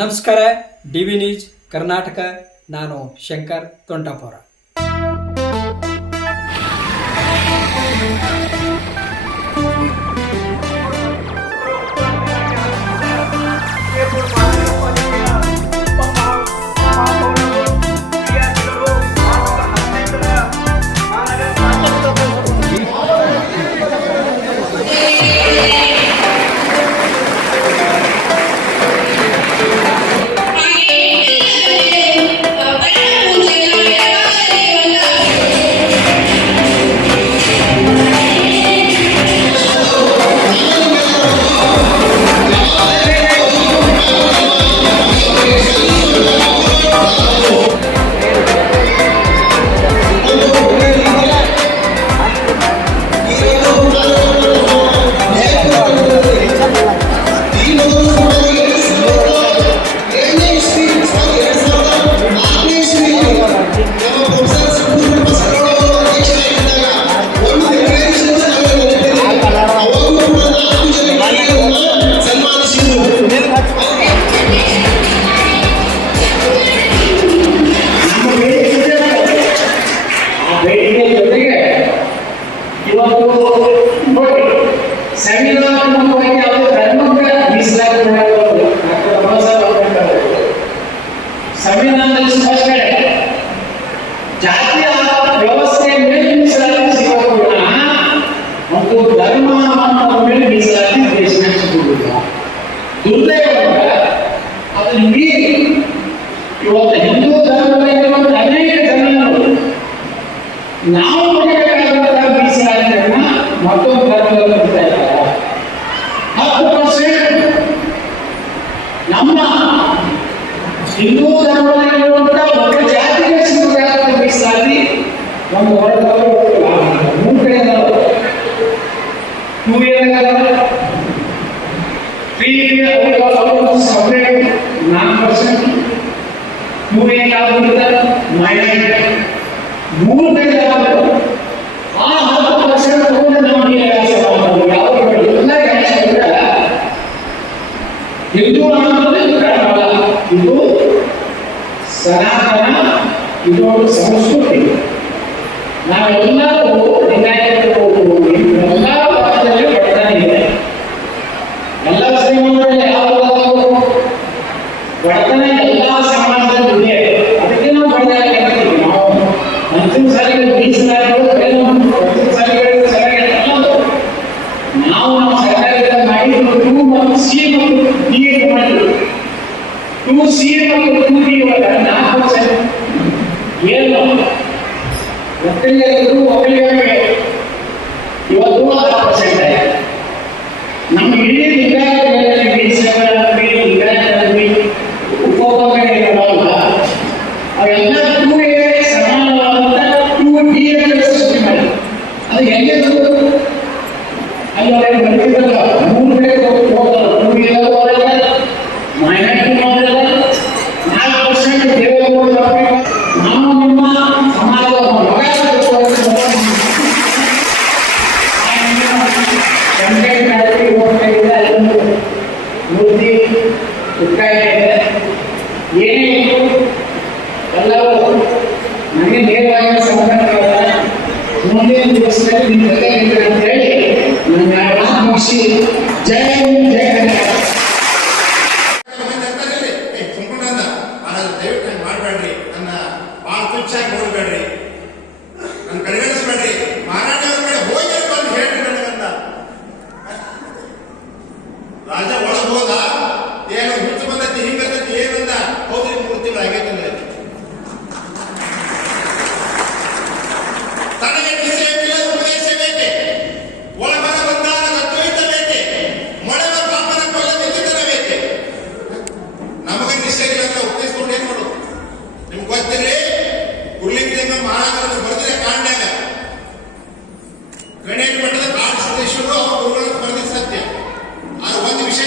ನಮಸ್ಕಾರ. DV news Karnataka. ನಾನು ಶಂಕರ್ ತೊಂಟಾಪುರ. ಸಂವಿಧಾನದಲ್ಲಿ ಸ್ಪಷ್ಟನೆ ಜಾತಿಯ ವ್ಯವಸ್ಥೆ ಮೇಲೆ ಮೀಸಲಾತಿ ಸಿಗೋದಿಲ್ಲ ಮತ್ತು ಧರ್ಮ ಮೇಲೆ ಮೀಸಲಾತಿ ದೇಶಕ್ಕೆ ಸಿಗುವುದಿಲ್ಲ. ದುರ್ದೈವ ಅದನ್ನು ಮೀರಿ ಇವತ್ತು ಹಿಂದೂ ಧರ್ಮದಲ್ಲಿರುವಂತ ಅನೇಕ ಜನರು ನಾವು ಪಡೆಯಬೇಕಾದಂತಹ ಮೀಸಲಾತಿಯನ್ನ ಮತ್ತೊಂದು ಧರ್ಮದಲ್ಲಿ ಕೊಡ್ತಾ ಇದ್ದಾರೆ. 10% ನಮ್ಮ ಹಿಂದೂ ಧರ್ಮದಲ್ಲಿರುವಂತಹ ಒಬ್ಬ ಜಾತಿಗೆ ಸಿಗಬೇಕಾದ ಮೀಸಲಾತಿ ನಮ್ಮ ಹೊರದವರು 3 ಕಡೆ 2 ಇಯರ್ 3 ಇಯರ್ ಸಪರೇಟ್ 4%, 2 ಇಯರ್ ಆಗುತ್ತದೆ ಮೈನಾರಿಟಿ 3 ಕಡೆ ಆ 10% ತಗೊಂಡು ನಮಗೆ ಯಾವ ಎಲ್ಲ ಹಿಂದೂ ಅನ್ನೋದು ಇದು ಸನಾತನ, ಇದು ಸಂಸ್ಕೃತಿ. ನಾವೆಲ್ಲರೂ ಲಿಂಗಾಯತರು ಎಲ್ಲ ಭಾಗದಲ್ಲಿ ಬಡತನ ಇದೆ. ಎಲ್ಲ ಶ್ರೀಮಂತರಲ್ಲಿ ಯಾವ ಬಡತನ ಎಲ್ಲ ಸಮಾಜದಲ್ಲಿ ಇದೆ. ಅದಕ್ಕೆ ನಾವು ಬಡದಾಗಿರ್ತೀವಿ. ನಾವು ಅಂತಿಮ ಸಾಲಿಗೆ ಮೀಸಲಾತಿಗಳು ಅಂತಿಮ ಸಾಲಿಗಳಿಗೆ ಸರಿಯಾಗಿ ನಾವು ನಮ್ಮ ಸರ್ಕಾರದಿಂದ ಮಾಡಿದ್ರು 2 ಮತ್ತು ಸಿ ಮತ್ತು ಡಿ ಮಾಡಿದ್ರು 2C ಮತ್ತು 2D ಒಳಗ 4% ಏನು ಒಕ್ಕಲಿಗರು ಒಕ್ಕಲಿಗರಿಗೆ ಇವತ್ತು 6% ಆಗಿದೆ. ನಮ್ಮ ಇಡೀ ಲಿಂಗಾಯತರಲ್ಲಿ ಉಪೋಪಗಳಿರಲ್ಲ ಅವೆಲ್ಲ 2A ಸಮಾನವಾದಂತ 2D ಸೃಷ್ಟಿ ಮಾಡಿ ಅದು ಹೆಂಗೆ ಅಲ್ಲಿ ಅವರಿಗೆ ಬರ್ತಿದ್ದಲ್ಲ 3 ಕಡೆ ಹೋಗ್ತಾರೆ 2 ಇರೋವರೆಗೆ ಮೈನಾರಿಟಿ ಮಾಡಿದ್ರೆ 4% ದೇವರು ನಾವು ನಿಮ್ಮ ಸಮಾಜದ ಮೂರ್ತಿ ಉತ್ಕಾಯ ಇದೆ. ಏನೇ ಎಲ್ಲರೂ ನನಗೆ ನೇರವಾಗಿ ಸಂಪರ್ಕ ಮುಂದಿನ ದಿವಸದಲ್ಲಿ ನಿಮ್ಮ ಜೊತೆ ಇರ್ತಾರೆ ಅಂತ ಹೇಳಿ ನನ್ನ ಮುಗಿಸಿ ಜೈ ಜೈ ಕರ್ನಾಟಕ. ಮಾಡಬೇಡ್ರಿ, ನನ್ನ ಭಾಳ ತುಚ್ಚಾಗಿ ನೋಡ್ಬೇಡ್ರಿ, ನನ್ನ ಕಡೆಗಣಿಸ್ಬೇಡ್ರಿ, ಮಾರಾಟವ್ರ ಕಡೆ ಹೋಗಿ ಬಂದು ಹೇಳ್ರಿ ನನಗಂತ. ರಾಜ ಒಳಗೆ ಹೋದ, ಏನು ಹುಚ್ಚು ಬಂದೈತಿ ಹಿಂಗತೈತಿ ಏನಂದ, ಹೌದ್ರಿ 3 ತಿಂಗಳು ಆಗೈತಂದ್ರೆ ತನಗೆ ನಿಶ್ಚಯ ಉಪದೇಶ ಬೇಕೆ, ಒಳಬರ ಬಂದಾಗ ಅದ್ವೈತ ಬೇಕೆ, ಮೊಳೆ ಪಾಪನ ಕೊಲ್ಲ ನಿಂತಿದ್ದರ ಬೇಕೆ. ನಮಗೆ ನಿಶ್ಚಯ ಇಲ್ಲ ಉಪದೇಶಿಸ್ಕೊಂಡು ಏನ್ ಮಾಡೋದು ನಿಮ್ಗೆ ಗೊತ್ತಿರಲಿ. ಉರ್ಲಿಂಗ ಮಹಾರಾಜರು ಬರೆದ್ರೆ ಕಾಂಡ್ಯಾಗ ಗಣೇಶ ಮಠದ ಕಾಡು ಸಿದ್ದೇಶ್ವರು ಅವ್ರ ಗುರುಗಳನ್ನು ಬರೆದ ಸತ್ಯ. ಆದ್ರೆ ಒಂದು ವಿಷಯ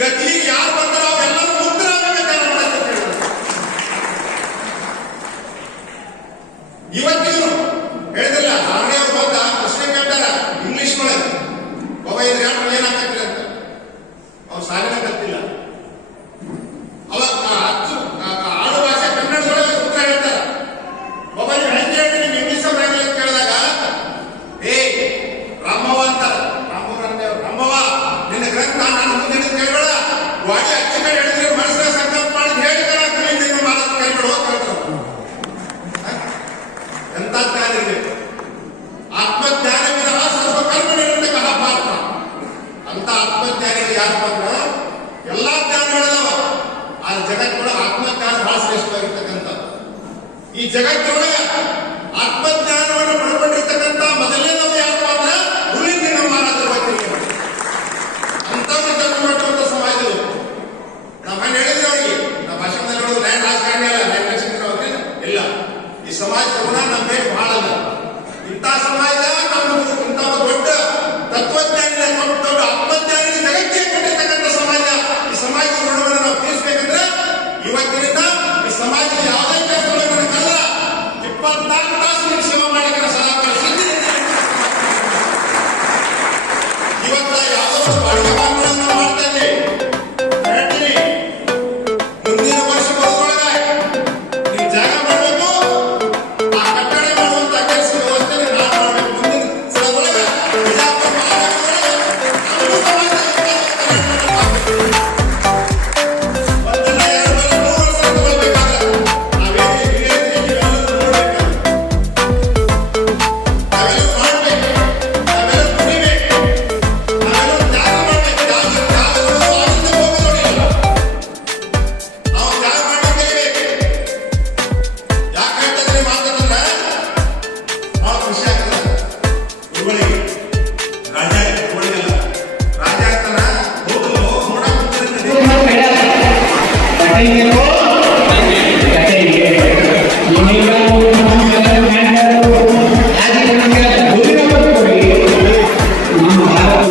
ಗದ್ದಲಿಗೆ ಯಾರು ಬರ್ತಾರೋ ಅವರೆಲ್ಲರೂ ಮುಕ್ತರಾಗಬೇಕು ಅಂತ ಹೇಳಿದ್ರು. ಇವತ್ತಿಗೂ ಹೇಳಿದಿಲ್ಲ ಆರನೇ ಅವ್ರು ಬಂದ ಪ್ರಶ್ನೆ ಕೇಳ್ತಾರ ಇಂಗ್ಲಿಷ್ ಒಳಗೆ ಒಬ್ಬ ಇದ್ರೆ ಏನಾಗತ್ತಿಲ್ಲ ಅಂತ ಅವ್ರು ಸಾಲಿನ ಕಲ್ತಿಲ್ಲ. ಅವಾಗ ಆಡು ಭಾಷೆ ಕನ್ನಡದೊಳಗೆ ಉತ್ತರ ಹೇಳ್ತಾರ. ಒಬ್ಬ ನೀವು ಹೆಂಗೆ ಹೇಳ್ತೀರಿ ನೀವು ಇಂಗ್ಲಿಷ್ ಅವ್ರು ಹೆಂಗೆ ಅಂತ ಕೇಳಿದಾಗ ಏ ರಾಮವ್ವ ಅಂತಾರ. ರಾಮವ್ವ ನಿನ್ನ ಗ್ರಂಥ ನಾನು ಮುಂದೆ ಕೇಳಬೇಡ, ವಾಡಿ ಅಚ್ಚ ಕಡೆ ಹೇಳಿದ್ರೆ ಮನಸ್ಸಿನ ಸಂಕಲ್ಪ ಮಾಡಿ ಹೇಳಿದಾರ ನಿನ್ನ ಮಾತು ಕೇಳ್ಬೇಡ ಹೋಗ್ತಾರೆ. ಎಂತ ಜ್ಞಾನ ಇರಬೇಕು, ಆತ್ಮಜ್ಞಾನವಿದ ಸರ್ವಕರ್ಮ ನಿರತಕ ಪಾತ್ರ ಅಂತ ಆತ್ಮಜ್ಞಾನಿಗಳು ಯಾರಪ್ಪ ಅಂದ್ರೆ ಎಲ್ಲಾ ಜ್ಞಾನಗಳದಾವ. ಆ ಜಗತ್ತೊಳಗೆ ಆತ್ಮಜ್ಞಾನ ಬಹಳ ಶ್ರೇಷ್ಠವಾಗಿರ್ತಕ್ಕಂಥ ಈ ಜಗತ್ತೊಳಗ ಆತ್ಮಜ್ಞಾನವನ್ನು ಪಡ್ಕೊಂಡಿರ್ತಕ್ಕಂಥ ಮೊದಲನೇ